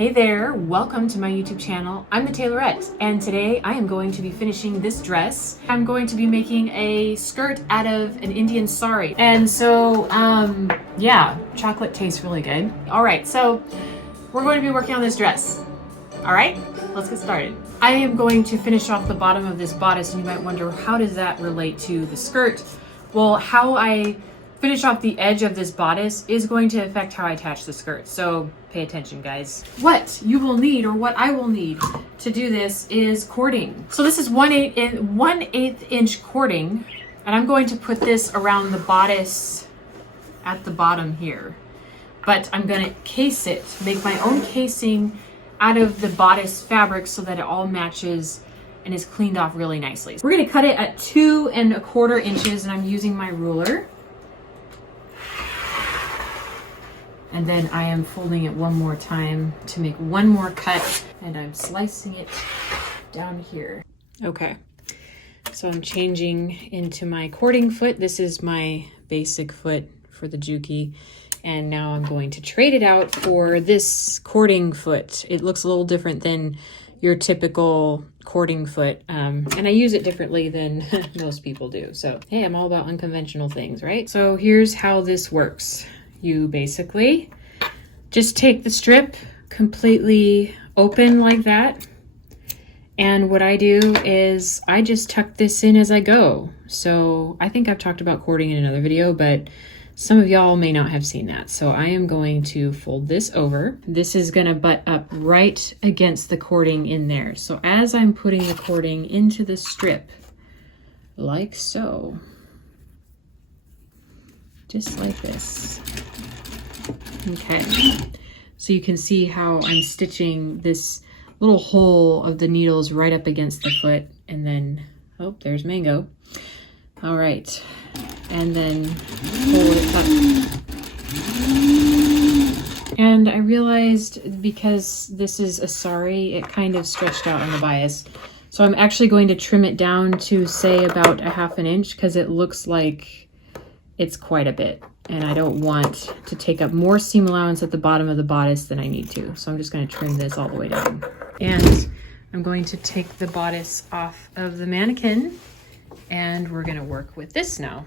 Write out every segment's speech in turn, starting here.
Hey there, welcome to my YouTube channel. I'm the Tailorette, and today I am going to be finishing this dress. I'm going to be making a skirt out of an Indian sari. And so, yeah, chocolate tastes really good. All right, so we're going to be working on this dress. All right, let's get started. I am going to finish off the bottom of this bodice, and you might wonder, how does that relate to the skirt? Well, how I finish off the edge of this bodice is going to affect how I attach the skirt. So pay attention, guys. What you will need, or what I will need to do this, is cording. So this is 1/8 inch cording, and I'm going to put this around the bodice at the bottom here. But I'm gonna case it, make my own casing out of the bodice fabric so that it all matches and is cleaned off really nicely. We're gonna cut it at 2 1/4 inches, and I'm using my ruler. And then I am folding it one more time to make one more cut, and I'm slicing it down here. Okay, so I'm changing into my cording foot. This is my basic foot for the Juki, and now I'm going to trade it out for this cording foot. It looks a little different than your typical cording foot, and I use it differently than most people do. So hey, I'm all about unconventional things, right? So here's how this works. You basically just take the strip completely open like that. And what I do is I just tuck this in as I go. So I think I've talked about cording in another video, but some of y'all may not have seen that. So I am going to fold this over. This is gonna butt up right against the cording in there. So as I'm putting the cording into the strip, like so, just like this. Okay, so you can see how I'm stitching this little hole of the needles right up against the foot, and then, oh, there's Mango. All right, and then fold it up. And I realized because this is a sari, it kind of stretched out on the bias. So I'm actually going to trim it down to, say, about 1/2 inch, because it looks like it's quite a bit, and I don't want to take up more seam allowance at the bottom of the bodice than I need to. So I'm just going to trim this all the way down. And I'm going to take the bodice off of the mannequin, and we're going to work with this now.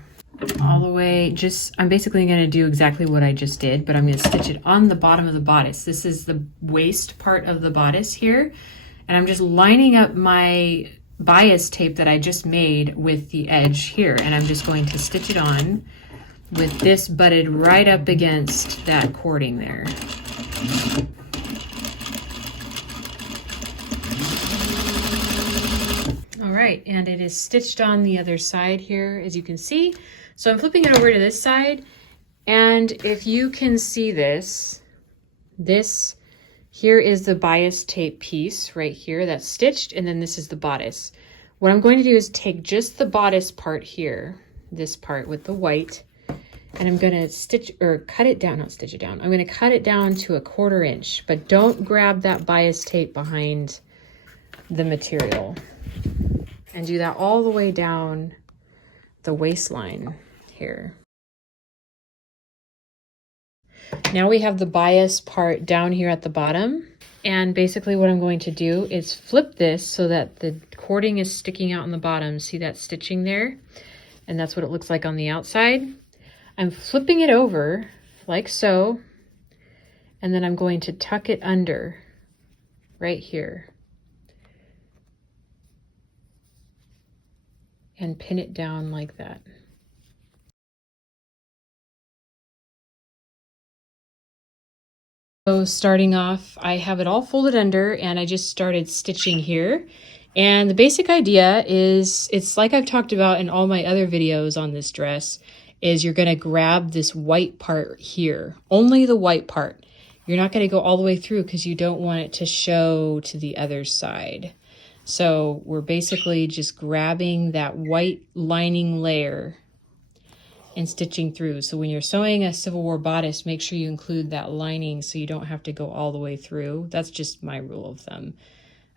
All the way, I'm basically going to do exactly what I just did, but I'm going to stitch it on the bottom of the bodice. This is the waist part of the bodice here, and I'm just lining up my bias tape that I just made with the edge here, and I'm just going to stitch it on with this butted right up against that cording there. All right, and it is stitched on the other side here, as you can see. So I'm flipping it over to this side, and if you can see this here is the bias tape piece right here that's stitched, and then this is the bodice. What I'm going to do is take just the bodice part here, this part with the white, and I'm going to cut it down, not stitch it down. I'm going to cut it down to 1/4 inch, but don't grab that bias tape behind the material. And do that all the way down the waistline here. Now we have the bias part down here at the bottom. And basically what I'm going to do is flip this so that the cording is sticking out on the bottom. See that stitching there? And that's what it looks like on the outside. I'm flipping it over like so, and then I'm going to tuck it under right here and pin it down like that. So starting off, I have it all folded under, and I just started stitching here. And the basic idea is, it's like I've talked about in all my other videos on this dress, is you're going to grab this white part here, only the white part. You're not going to go all the way through because you don't want it to show to the other side. So we're basically just grabbing that white lining layer and stitching through. So when you're sewing a Civil War bodice, make sure you include that lining so you don't have to go all the way through. That's just my rule of thumb.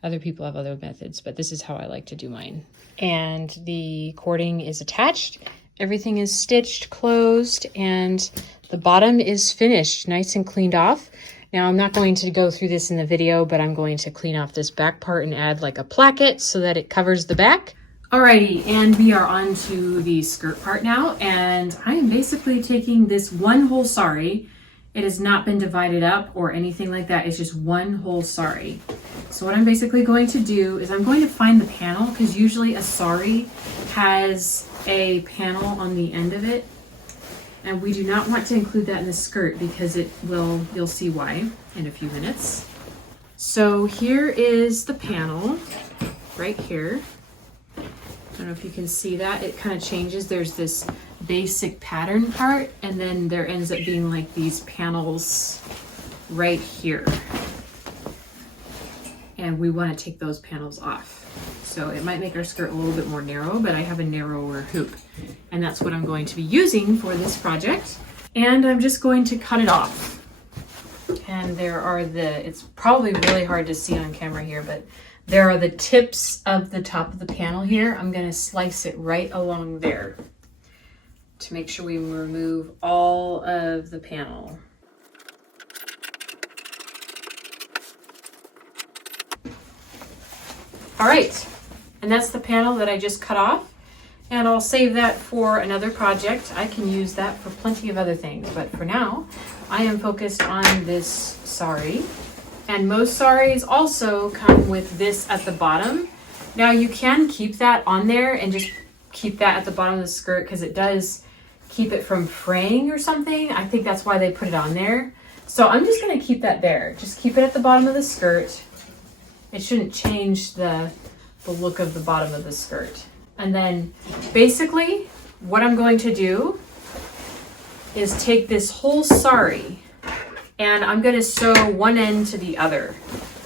Other people have other methods, but this is how I like to do mine. And the cording is attached. Everything is stitched, closed, and the bottom is finished, nice and cleaned off. Now I'm not going to go through this in the video, but I'm going to clean off this back part and add like a placket so that it covers the back. Alrighty, and we are on to the skirt part now, and I am basically taking this one whole sari. It has not been divided up or anything like that. It's just one whole sari. So what I'm basically going to do is I'm going to find the panel, because usually a sari has a panel on the end of it. And we do not want to include that in the skirt because it will, you'll see why in a few minutes. So here is the panel right here. I don't know if you can see that. It kind of changes. There's this basic pattern part, and then there ends up being like these panels right here. And we want to take those panels off. So it might make our skirt a little bit more narrow, but I have a narrower hoop. And that's what I'm going to be using for this project. And I'm just going to cut it off. And there are it's probably really hard to see on camera here, but there are the tips of the top of the panel here. I'm going to slice it right along there to make sure we remove all of the panel. All right, and that's the panel that I just cut off, and I'll save that for another project. I can use that for plenty of other things, but for now, I am focused on this sari. And most saris also come with this at the bottom. Now you can keep that on there and just keep that at the bottom of the skirt because it does keep it from fraying or something. I think that's why they put it on there. So I'm just gonna keep that there. Just keep it at the bottom of the skirt. It shouldn't change the look of the bottom of the skirt. And then basically what I'm going to do is take this whole sari and I'm gonna sew one end to the other.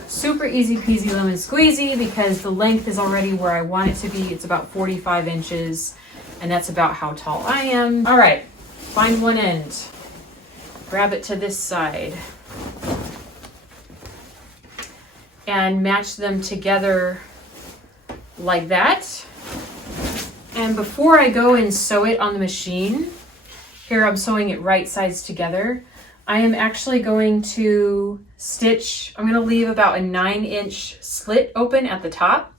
Super easy peasy lemon squeezy because the length is already where I want it to be. It's about 45 inches and that's about how tall I am. All right, find one end, grab it to this side and match them together like that. And before I go and sew it on the machine, here I'm sewing it right sides together. I am actually going to stitch, I'm gonna leave about a 9-inch slit open at the top.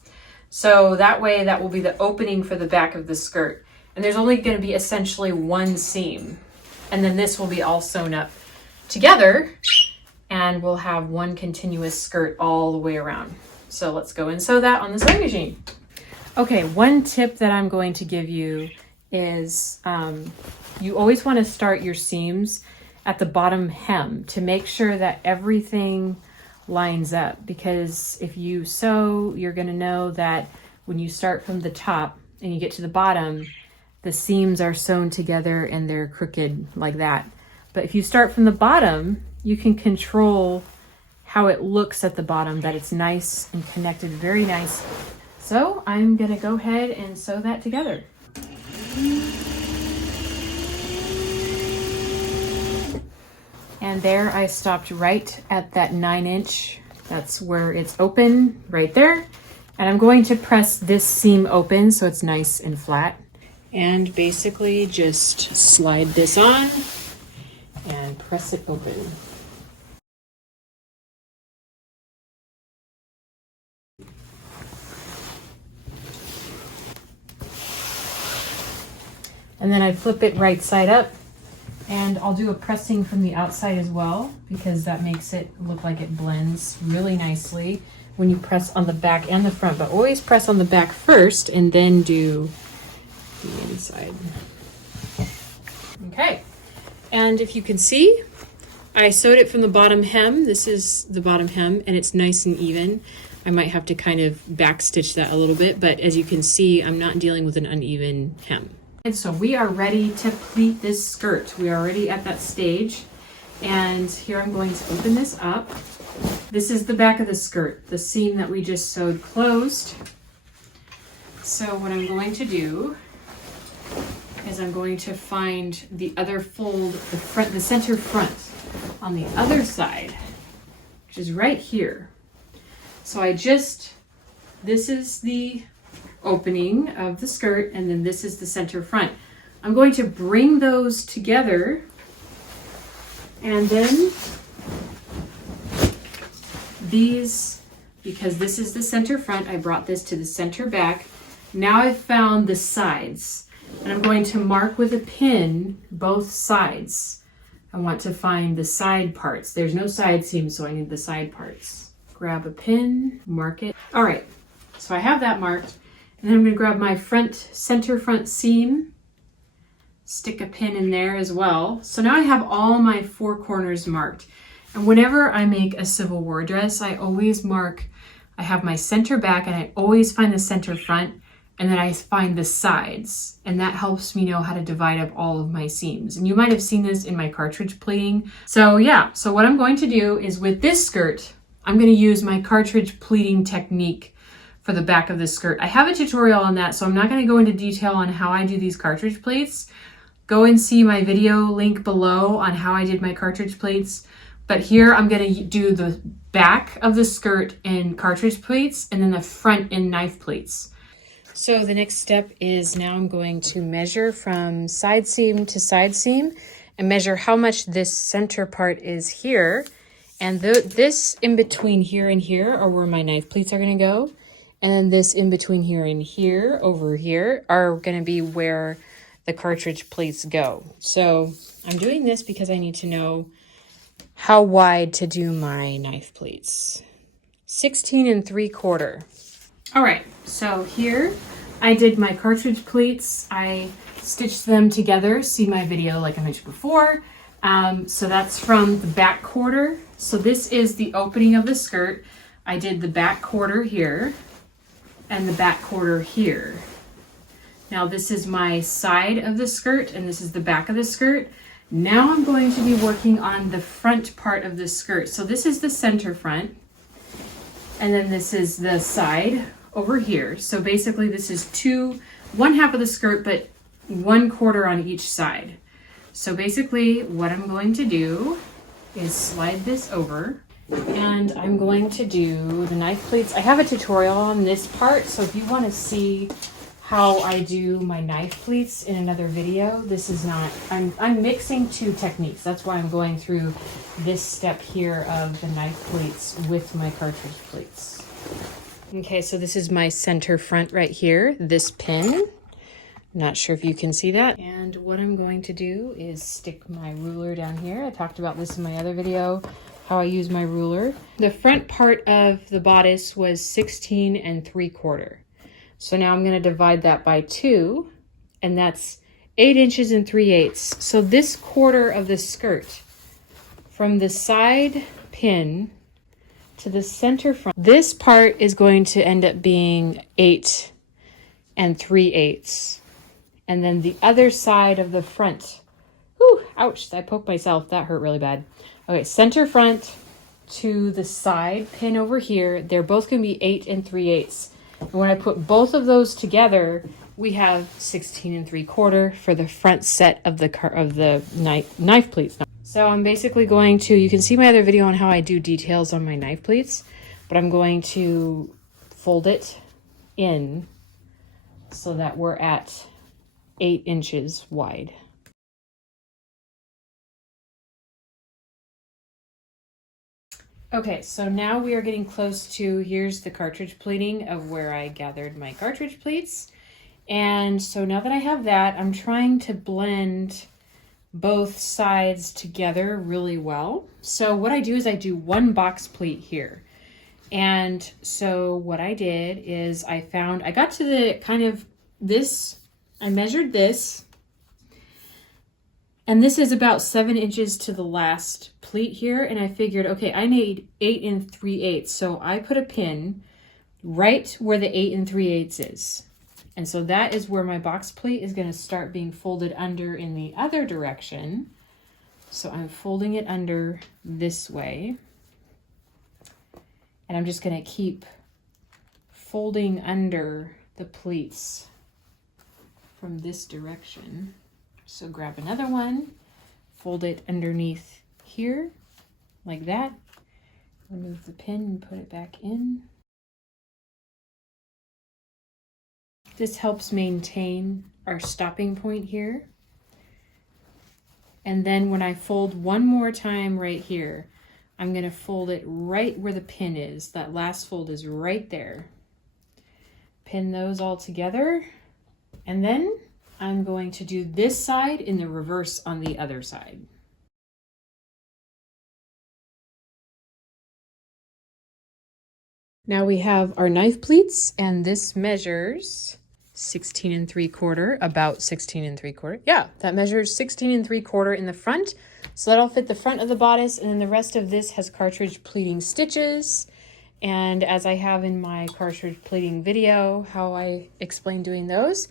So that way that will be the opening for the back of the skirt. And there's only gonna be essentially one seam. And then this will be all sewn up together and we'll have one continuous skirt all the way around. So let's go and sew that on the sewing machine. Okay, one tip that I'm going to give you is you always wanna start your seams at the bottom hem to make sure that everything lines up, because if you sew, you're gonna know that when you start from the top and you get to the bottom, the seams are sewn together and they're crooked like that. But if you start from the bottom, you can control how it looks at the bottom, that it's nice and connected very nice. So I'm gonna go ahead and sew that together. And there I stopped right at that 9-inch. That's where it's open, right there. And I'm going to press this seam open so it's nice and flat. And basically just slide this on and press it open. And then I flip it right side up. And I'll do a pressing from the outside as well, because that makes it look like it blends really nicely when you press on the back and the front, but always press on the back first and then do the inside. Okay, and if you can see, I sewed it from the bottom hem. This is the bottom hem and it's nice and even. I might have to kind of back stitch that a little bit, but as you can see, I'm not dealing with an uneven hem. And so we are ready to pleat this skirt. We are already at that stage. And here I'm going to open this up. This is the back of the skirt, the seam that we just sewed closed. So what I'm going to do is I'm going to find the other fold, the center front on the other side, which is right here. So this is the opening of the skirt, and then this is the center front. I'm going to bring those together and then these, because this is the center front, I brought this to the center back. Now I've found the sides, and I'm going to mark with a pin both sides. I want to find the side parts. There's no side seams, so I need the side parts. Grab a pin, mark it. All right, so I have that marked. And then I'm going to grab my center front seam, stick a pin in there as well. So now I have all my 4 corners marked. And whenever I make a Civil War dress, I always mark, I have my center back, and I always find the center front, and then I find the sides. And that helps me know how to divide up all of my seams. And you might have seen this in my cartridge pleating. So yeah, so what I'm going to do is with this skirt, I'm going to use my cartridge pleating technique for the back of the skirt. I have a tutorial on that, so I'm not going to go into detail on how I do these cartridge pleats. Go and see my video link below on how I did my cartridge pleats. But here I'm going to do the back of the skirt in cartridge pleats and then the front in knife pleats. So the next step is now I'm going to measure from side seam to side seam and measure how much this center part is here. And this in between here and here are where my knife pleats are going to go. And then this in between here and here over here are going to be where the cartridge pleats go. So I'm doing this because I need to know how wide to do my knife pleats. 16 3/4. All right, so here I did my cartridge pleats. I stitched them together. See my video like I mentioned before. So that's from the back quarter. So this is the opening of the skirt. I did the back quarter here and the back quarter here. Now this is my side of the skirt and this is the back of the skirt. Now I'm going to be working on the front part of the skirt. So this is the center front, and then this is the side over here. So basically this is one half of the skirt, but 1/4 on each side. So basically what I'm going to do is slide this over, and I'm going to do the knife pleats. I have a tutorial on this part, so if you want to see how I do my knife pleats in another video, this is not, I'm mixing 2 techniques. That's why I'm going through this step here of the knife pleats with my cartridge pleats. Okay, so this is my center front right here, this pin. Not sure if you can see that. And what I'm going to do is stick my ruler down here. I talked about this in my other video, how I use my ruler. The front part of the bodice was 16 3/4. So now I'm going to divide that by 2, and that's 8 inches 3/8. So this quarter of the skirt, from the side pin to the center front, this part is going to end up being 8 3/8. And then the other side of the front, whew, ouch, I poked myself, that hurt really bad. Okay, center front to the side pin over here, they're both going to be 8 3/8. And when I put both of those together, we have 16 3/4 for the front set of the knife pleats. So I'm basically going to, you can see my other video on how I do details on my knife pleats, but I'm going to fold it in so that we're at 8 inches wide. Okay, so now we are getting close to, here's the cartridge pleating of where I gathered my cartridge pleats. And so now that I have that, I'm trying to blend both sides together really well. So what I do is I do 1 box pleat here. And so what I did is I got to the kind of this, I measured this, and this is about 7 inches to the last pleat here. And I figured, okay, I need 8 3/8. So I put a pin right where the 8 3/8 is. And so that is where my box pleat is going to start being folded under in the other direction. So I'm folding it under this way. And I'm just going to keep folding under the pleats from this direction. So grab another one, fold it underneath here, like that. Remove the pin and put it back in. This helps maintain our stopping point here. And then when I fold one more time right here, I'm going to fold it right where the pin is. That last fold is right there. Pin those all together. And then I'm going to do this side in the reverse on the other side. Now we have our knife pleats, and this measures 16 3/4, about 16 3/4. Yeah, that measures 16 3/4 in the front. So that'll fit the front of the bodice, and then the rest of this has cartridge pleating stitches. And as I have in my cartridge pleating video, how I explain doing those.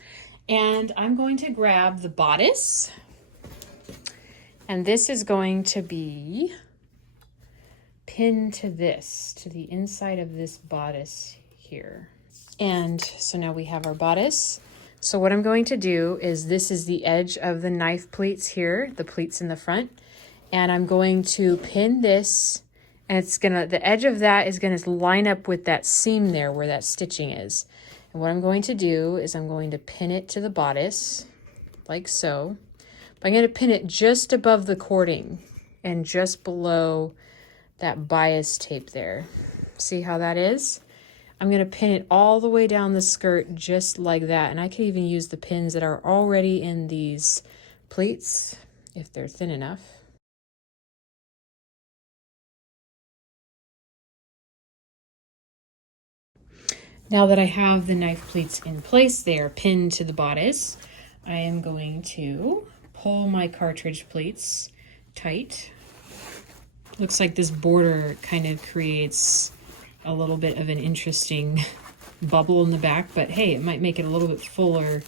And I'm going to grab the bodice, and this is going to be pinned to this, to the inside of this bodice here. And so now we have our bodice. So what I'm going to do is, this is the edge of the knife pleats here, the pleats in the front, and I'm going to pin this, and it's gonna, the edge of that is gonna line up with that seam there where that stitching is. And what I'm going to do is I'm going to pin it to the bodice like so. But I'm going to pin it just above the cording and just below that bias tape there. See how that is? I'm going to pin it all the way down the skirt just like that. And I could even use the pins that are already in these pleats if they're thin enough. Now that I have the knife pleats in place, they are pinned to the bodice, I am going to pull my cartridge pleats tight. Looks like this border kind of creates a little bit of an interesting bubble in the back, but hey, it might make it a little bit fuller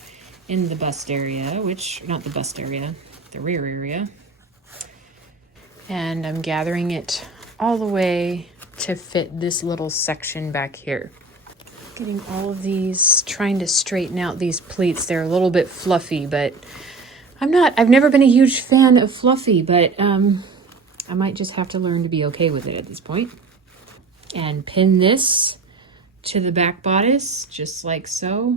in the bust area, which, not the bust area, the rear area. And I'm gathering it all the way to fit this little section back here. Getting all of these, trying to straighten out these pleats. They're a little bit fluffy, but I've never been a huge fan of fluffy, but I might just have to learn to be okay with it at this point. And pin this to the back bodice, just like so.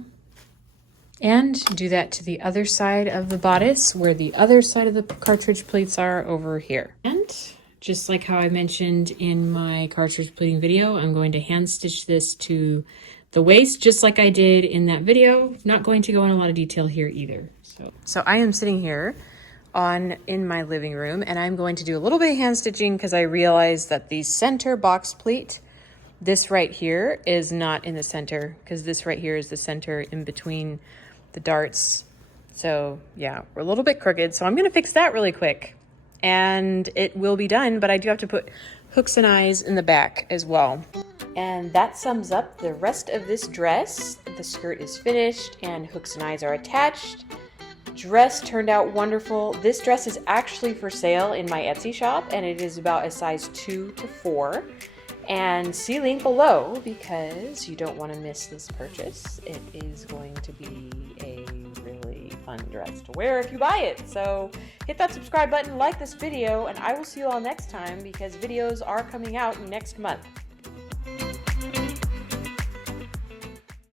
And do that to the other side of the bodice, where the other side of the cartridge pleats are over here. And just like how I mentioned in my cartridge pleating video, I'm going to hand stitch this to the waist, just like I did in that video. Not going to go in a lot of detail here either. So I am sitting here in my living room, and I'm going to do a little bit of hand stitching because I realized that the center box pleat, this right here, is not in the center, because this right here is the center in between the darts. So yeah, we're a little bit crooked, so I'm going to fix that really quick and it will be done, but I do have to put hooks and eyes in the back as well. And that sums up the rest of this dress. The skirt is finished and hooks and eyes are attached. Dress turned out wonderful. This dress is actually for sale in my Etsy shop, and it is about a size 2 to 4. And see link below, because you don't want to miss this purchase. It is going to be a really fun dress to wear if you buy it. So hit that subscribe button, like this video, and I will see you all next time, because videos are coming out next month.